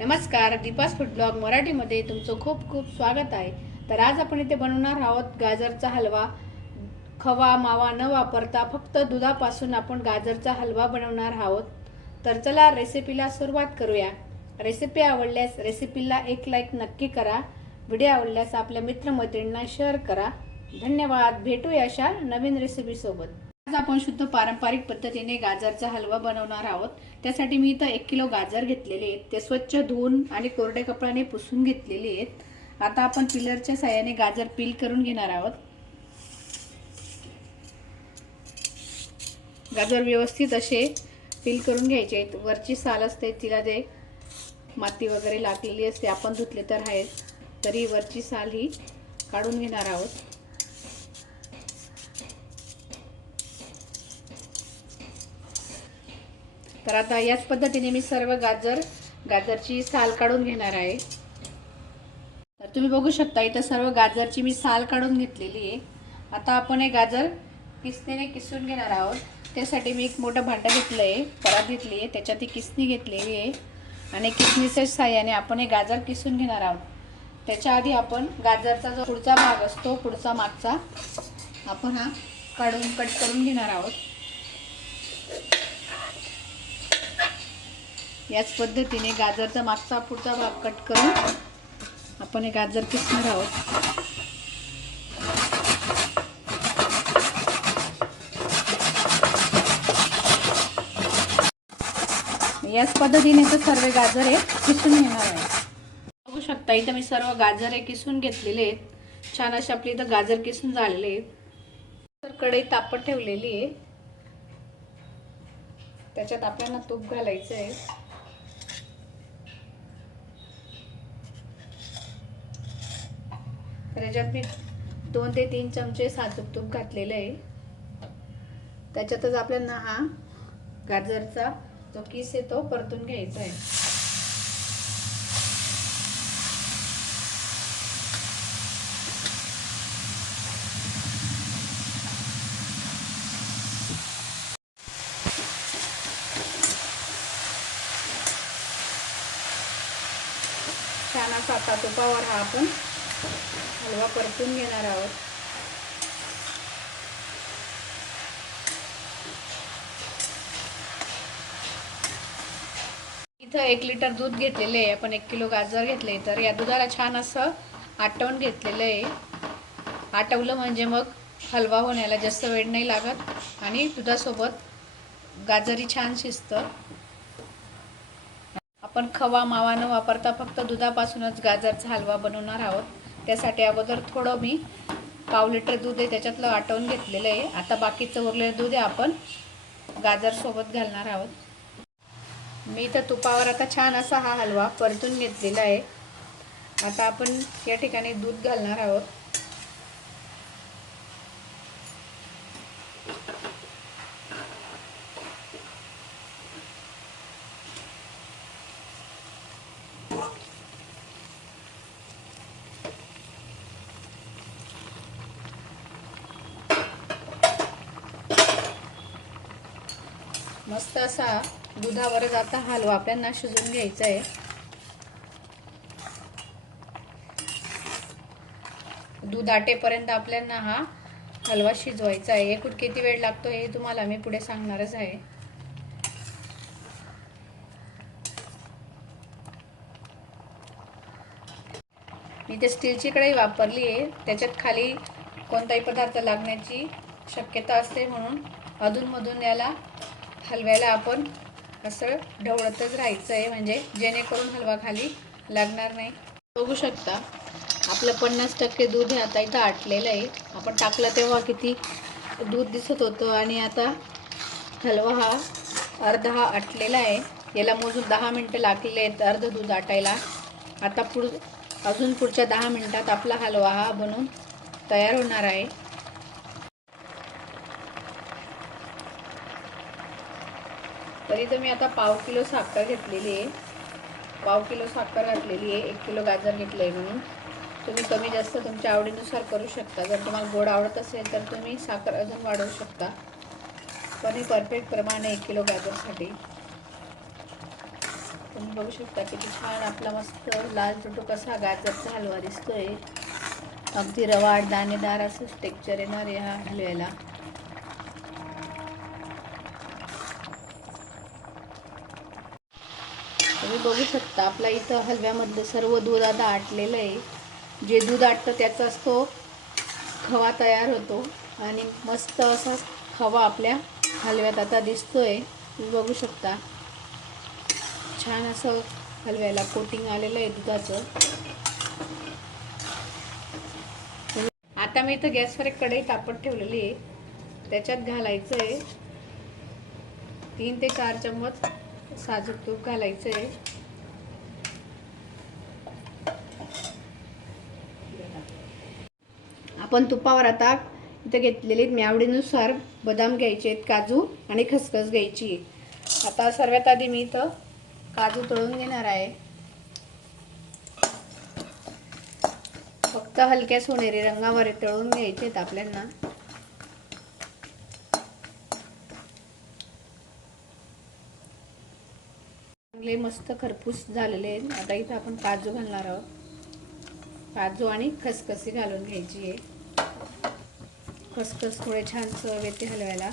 नमस्कार, Deepa's food blog मराठीमध्ये तुमचं खूप खूप स्वागत आहे। तर आज आपण इथे बनवणार आहोत गाजरचा हलवा। खवा मावा न वापरता फक्त दुधापासून आपण गाजरचा हलवा बनवणार आहोत। तर चला रेसिपीला सुरुवात करूया। रेसिपी आवडल्यास रेसिपीला एक लाईक नक्की करा। व्हिडिओ आवडल्यास आपल्या मित्रमैत्रिणींना शेअर करा। धन्यवाद। भेटूया अशा नवीन रेसिपी सोबत। आज आपण शुद्ध पारंपरिक पद्धतीने गाजरचा हलवा बनवणार आहोत। त्यासाठी मी इथे 1 किलो गाजर घेतलेले आहेत। ते स्वच्छ धुवून आणि कोरड्या कपड्याने पुसून घेतलेले आहेत। आता आपण पिलरच्या साहाय्याने गाजर पील करून घेणार आहोत। गाजर व्यवस्थित असे पील करून घ्यायचे आहेत। वरची साल असते तिला जे माती वगैरे लागलेली असते आपण धुतले तर आहे, तरी वरची साल ही काढून घेणार आहोत। तर आता याच पद्धतीने मी सर्व गाजरची साल काढून घेणार आहे। तर तुम्ही बघू शकता इथे सर्व गाजरची मी साल काढून घेतलेली आहे। आता आपण हे गाजर किसणीने किसून घेणार आहोत। त्यासाठी मी एक मोठं भांडं घेतलं आहे, परात घेतली आहे, त्याच्यात ही किसणी घेतलेली आहे आणि किसणीच्या साहाय्याने आपण हे गाजर किसून घेणार आहोत। त्याच्या आधी आपण गाजरचा जो पुढचा भाग असतो, पुढचा मागचा, आपण हा कट करून घेणार आहोत। याच पद्धतीने गाजरचा मागचा पुढचा भाग कट करून आपण हे गाजर किसणार आहोत। याच पद्धतीने तर सर्व गाजर हे किसून घेणार आहे। बघू शकता इथे मी सर्व गाजर हे किसून घेतलेले आहेत। छान असे आपले इथे गाजर किसून झालेले आहेत। तर कढई तापत ठेवलेली आहे, त्याच्यात आपल्याला तूप घालायचं आहे। तर याच्यात मी 2 ते 3 चमचे साजूक तूप घातलेले आहे। त्याच्यातच आपल्याला हा गाजरचा जो किस आहे तो परतून घ्यायचा आहे। छान असा आता तुपावर हा आपण हलवा परतून घेणार आहोत। इथं 1 लिटर दूध घेतलेले आहे। आपण 1 किलो गाजर घेतले, तर या दुधाला छान असं आटवून घेतलेलं आहे। आटवलं म्हणजे मग हलवा होण्याला जास्त वेळ नाही लागत आणि दुधासोबत गाजरी छान शिजतं। आपण खवा मावा न वापरता फक्त दुधापासूनच गाजरचा हलवा बनवणार आहोत। त्यासाठी अगोदर थोडं मी पाव लिटर दूध आहे त्याच्यातलं आटवून घेतलेलं आहे। आता बाकीचं उरलेलं दूध आहे आपण गाजर सोबत घालणार आहोत। मी इथं तुपावर आता छान असा हा हलवा परतून घेतलेला आहे। आता आपण या ठिकाणी दूध घालणार आहोत। मस्त असा दुधावरच आता हलवा आपल्याला शिजवून घ्यायचा आहे। दूध आटेपर्यंत आपल्याला हा हलवा शिजवायचा आहे। एकूण किती वेळ लागतो हे तुम्हाला मी पुढे सांगणारच आहे। मी ते स्टीलची कढई वापरली आहे, त्याच्यात खाली कोणताही पदार्थ लागण्याची शक्यता असते, म्हणून अधूनमधून याला हलव्याला आपण असं ढवळतच राहायचं आहे, म्हणजे जेणेकरून हलवा खाली लागणार नाही। बघू शकता आपलं 50% दूध हे आता इथं आटलेलं आहे। आपण टाकलं तेव्हा किती दूध दिसत होतं आणि आता हलवा हा अर्धा हा आटलेला आहे। याला मोजून 10 मिनिटं लागलेले आहेत अर्ध दूध आटायला। आता अजून पुढच्या 10 मिनिटात आपला हलवा हा बनून तयार होणार आहे। तरी तर मी आता पाव किलो साखर घेतलेली आहे, पाव किलो साखर घातलेली आहे। 1 किलो गाजर घेतलं आहे म्हणून तुम्ही कमी जास्त तुमच्या आवडीनुसार करू शकता। जर तुम्हाला गोड आवडत असेल तर तुम्ही साखर अजून वाढवू शकता, पण हे परफेक्ट प्रमाण आहे 1 किलो गाजरसाठी। तुम्ही बघू शकता किती छान आपला मस्त लाल टुटुक असा गाजरचा हलवा दिसतोय. अगदी रवाळ दाणेदार असं टेक्स्चर येणार ह्या हलव्याला. तुम्ही बघू शकता आपला इथं हलव्यामधलं सर्व दूध आता आटलेलं आहे. जे दूध आटतं त्याचाच तो खवा तयार होतो आणि मस्त असा खवा आपल्या हलव्यात आता दिसतोय. तुम्ही बघू शकता छान असं हलव्याला कोटिंग आलेलं आहे दुधाचं. आता मी इथं गॅसवर एक कढई तापत ठेवलेली आहे. त्याच्यात घालायचं आहे 3 ते 4 चम्मच साजूक तूप घालायचं आहे. आपण तुपावर आता इथं घेतलेले मी आवडीनुसार बदाम घ्यायचे आहेत, काजू आणि खसखस घ्यायची आहे. आता सर्वात आधी मी इथं काजू तळून घेणार आहे. फक्त हलक्या सोनेरी रंगावर तळून घ्यायचे आहेत आपल्याला. चांगले मस्त खरपूस झालेले आहेत. आता इथं आपण काजू घालणार आहोत. काजू आणि खसखसी घालून घ्यायची आहे. खसखस थोडे छान चव येते हलव्याला.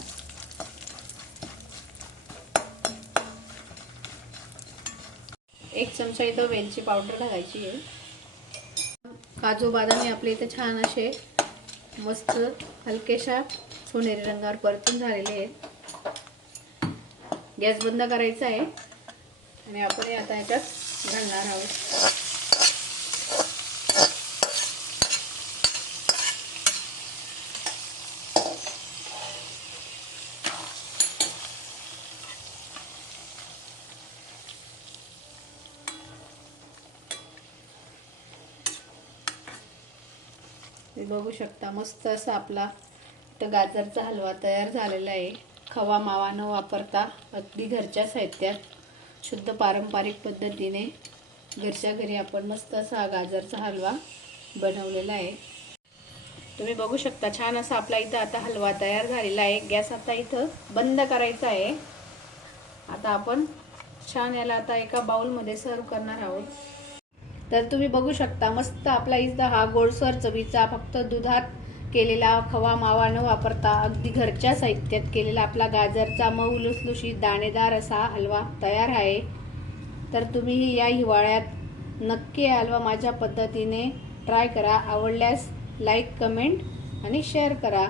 एक चमचा इथं वेलची पावडर घालायची आहे. काजू बदाम आपले इथे छान असे मस्त हलकेशा सोनेरी रंगावर परतून झालेले आहेत. गॅस बंद करायचा आहे आणि आपण आता याच्यात घालणार आहोत. बघू शकता मस्त असा आपला तर गाजरचा हलवा तयार झालेला आहे. खवा मावा न वापरता अगदी घरच्या साहित्यात शुद्ध पारंपरिक पद्धतीने घरच्या घरी आपण मस्त असा गाजरचा हलवा बनवलेला आहे. तुम्ही बघू शकता छान असा आपला इथं आता हलवा तयार झालेला आहे. गॅस आता इथं बंद करायचा आहे. आता आपण छान याला आता एका बाउलमध्ये सर्व करणार आहोत. तर तुम्ही बघू शकता मस्त आपला इथं हा गोडसर चवीचा फक्त दुधात केलेला खवा मावा न वापरता अगदी घरच्या साहित्यात केलेला आपला गाजरचा मऊ लुसलुशीत दाणेदार असा हलवा तयार आहे. तर तुम्ही या हिवाळ्यात नक्की हलवा माझ्या पद्धतीने ट्राय करा. आवडल्यास लाईक, कमेंट आणि शेअर करा.